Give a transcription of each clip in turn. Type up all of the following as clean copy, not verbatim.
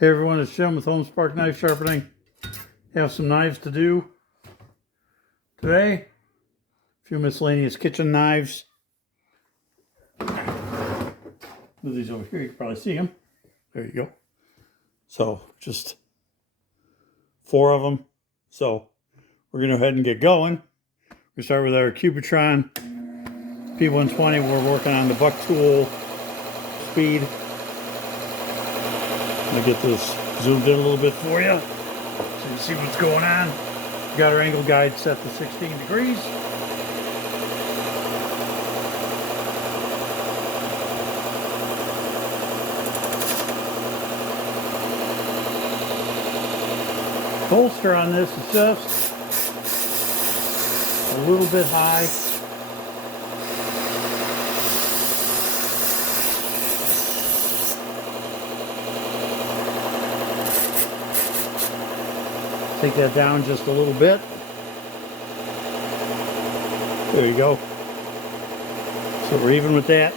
Hey everyone, it's Jim with Home Spark Knife Sharpening. Have some knives to do today. A few miscellaneous kitchen knives. Move these over here, you can probably see them. There you go. So just 4 of them. So we're going to go ahead and get going. We start with our Cubitron P120. We're working on the Bucktool Speed. I'm going to get this zoomed in a little bit for you so you see what's going on. We got our angle guide set to 16 degrees. Bolster on this is just a little bit high. Take that down just a little bit. There you go. So we're even with that.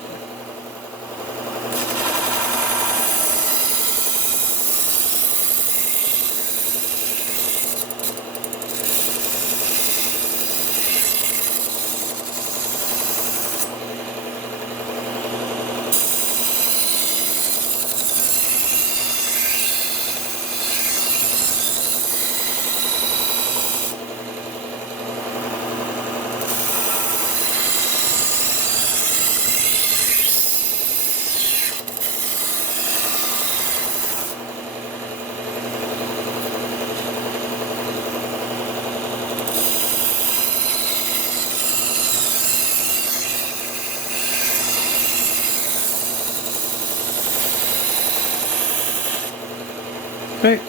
Okay.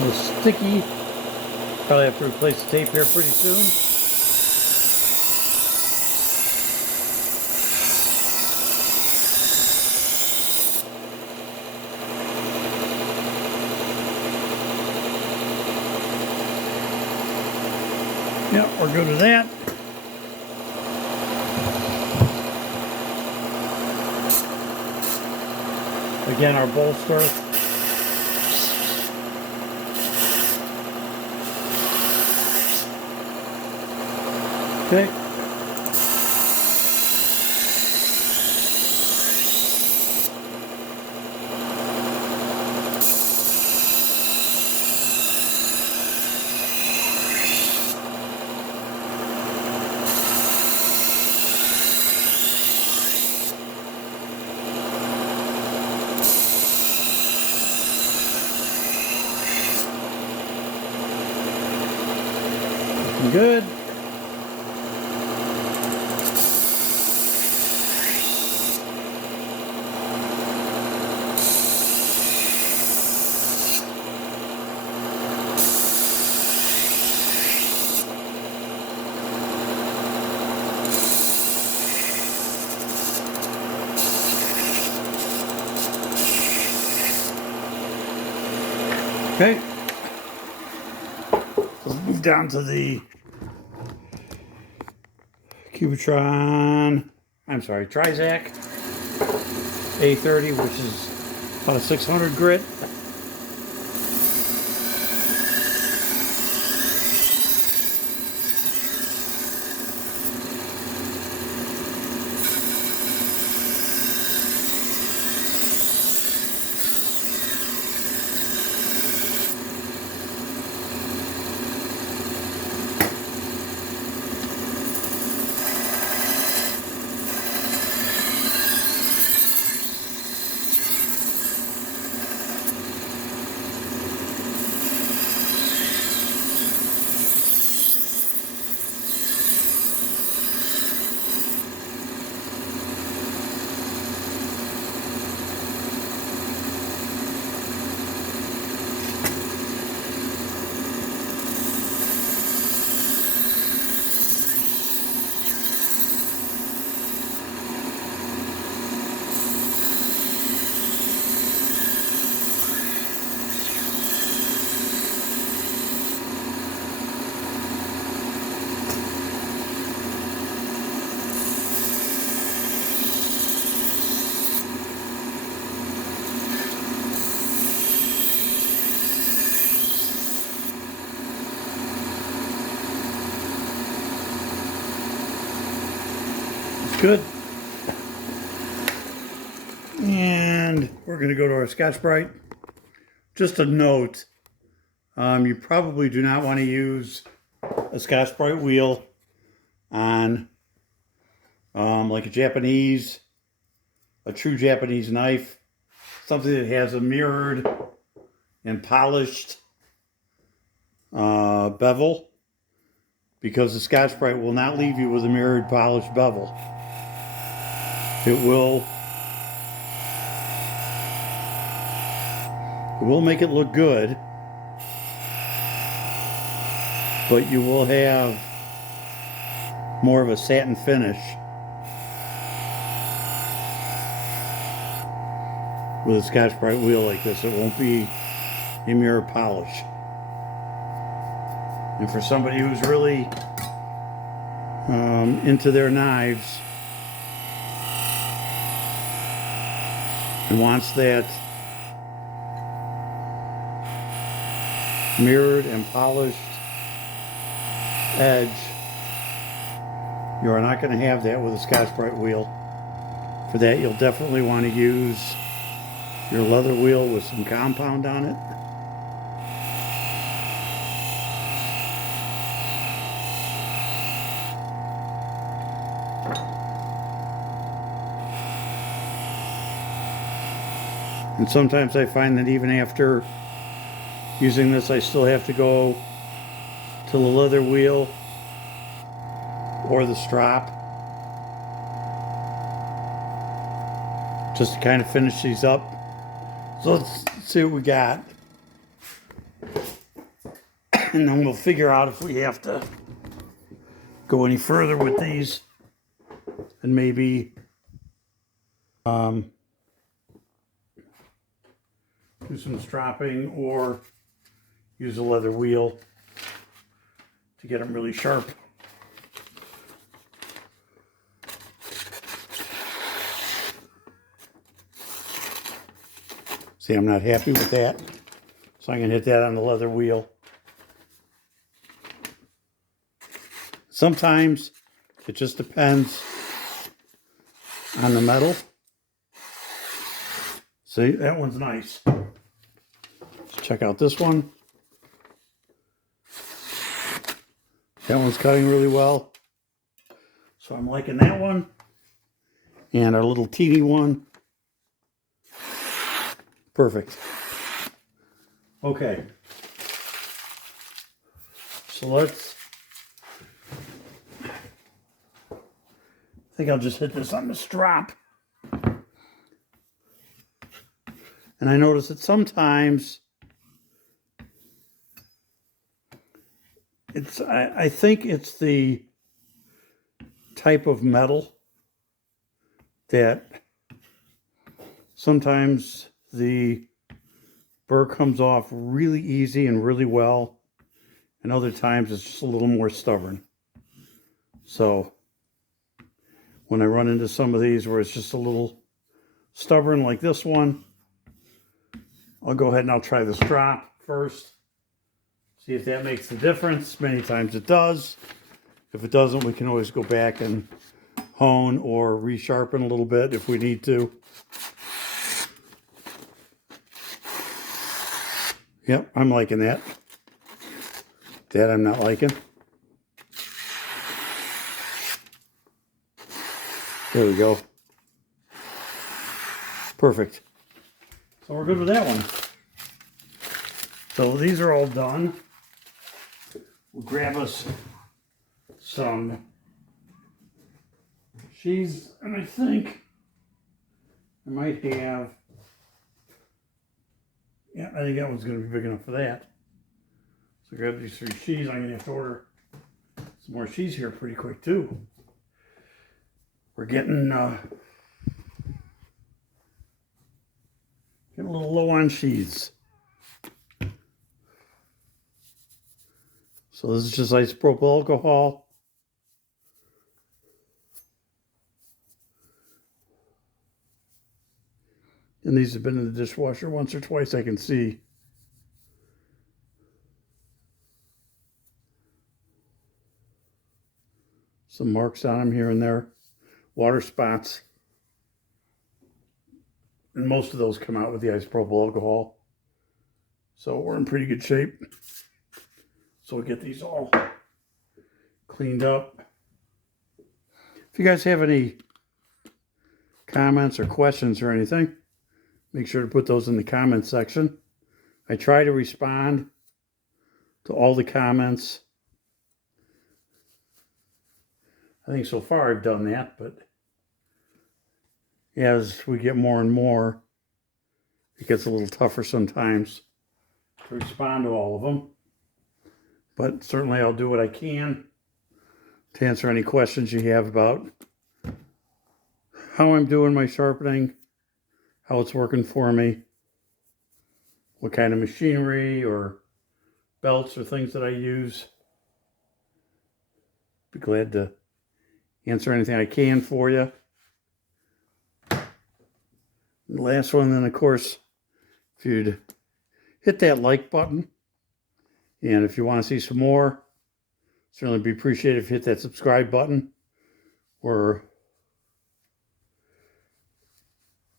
It's sticky. Probably have to replace the tape here pretty soon. Yep, we're good with that. Again, our bolster. Okay. Good. Okay. Let's move down to the Cubitron, Trizact A30, which is about a 600 grit. good. And we're going to go to our Scotch-Brite. Just a note, you probably do not want to use a Scotch-Brite wheel on like a true Japanese knife, something that has a mirrored and polished bevel, because the Scotch-Brite will not leave you with a mirrored polished bevel. It will make it look good, but you will have more of a satin finish with a Scotch-Brite wheel like this. It won't be a mirror polish. And for somebody who's really into their knives and wants that mirrored and polished edge, you are not going to have that with a Scotch-Brite wheel. For that, you'll definitely want to use your leather wheel with some compound on it. And sometimes I find that even after using this, I still have to go to the leather wheel or the strap just to kind of finish these up. So let's see what we got. And then we'll figure out if we have to go any further with these and maybe do some strapping or use a leather wheel to get them really sharp. See, I'm not happy with that, so I'm going to hit that on the leather wheel. Sometimes it just depends on the metal. See, that one's nice. Let's check out this one. That one's cutting really well. So I'm liking that one. And our little teeny one. Perfect. Okay. So I think I'll just hit this on the strap. And I notice that sometimes I think it's the type of metal that sometimes the burr comes off really easy and really well, and other times it's just a little more stubborn. So when I run into some of these where it's just a little stubborn like this one, I'll go ahead and I'll try the strap first. See if that makes the difference. Many times it does. If it doesn't, we can always go back and hone or resharpen a little bit if we need to. Yep, I'm liking that. That I'm not liking. There we go. Perfect. So we're good with that one. So these are all done. We'll grab us some sheaths, and I think I might have, yeah, I think that one's going to be big enough for that. So grab these 3 sheaths. I'm going to have to order some more sheaths here pretty quick too. We're getting a little low on sheaths. So this is just isopropyl alcohol. And these have been in the dishwasher once or twice, I can see. Some marks on them here and there. water spots. And most of those come out with the isopropyl alcohol. So we're in pretty good shape. So we'll get these all cleaned up. If you guys have any comments or questions or anything, make sure to put those in the comment section. I try to respond to all the comments. I think so far I've done that, but as we get more and more, it gets a little tougher sometimes to respond to all of them. But certainly I'll do what I can to answer any questions you have about how I'm doing my sharpening, how it's working for me, what kind of machinery or belts or things that I use. Be glad to answer anything I can for you. The last one, then, of course, if you'd hit that like button, and if you want to see some more, certainly be appreciated if you hit that subscribe button. We're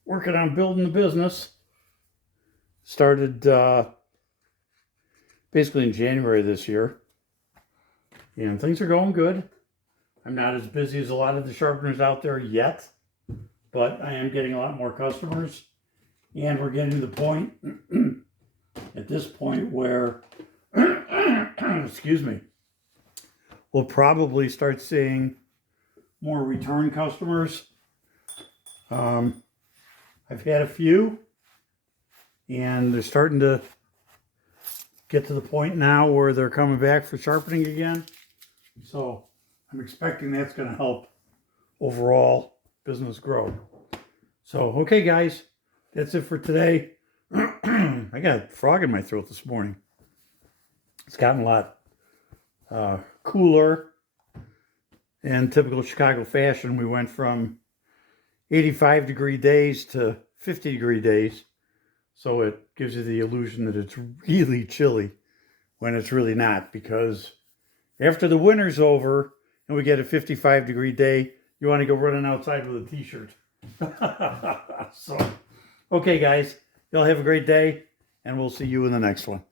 working on building the business. Started basically in January this year, and things are going good. I'm not as busy as a lot of the sharpeners out there yet, but I am getting a lot more customers, and we're getting to the point at this point where excuse me, we'll probably start seeing more return customers. I've had a few, and they're starting to get to the point now where they're coming back for sharpening again. So I'm expecting that's going to help overall business grow. So, okay, guys, that's it for today. I got a frog in my throat this morning. It's gotten a lot cooler. In typical Chicago fashion, we went from 85-degree days to 50-degree days. So it gives you the illusion that it's really chilly when it's really not, because after the winter's over and we get a 55-degree day, you want to go running outside with a t-shirt. So, okay, guys, y'all have a great day, and we'll see you in the next one.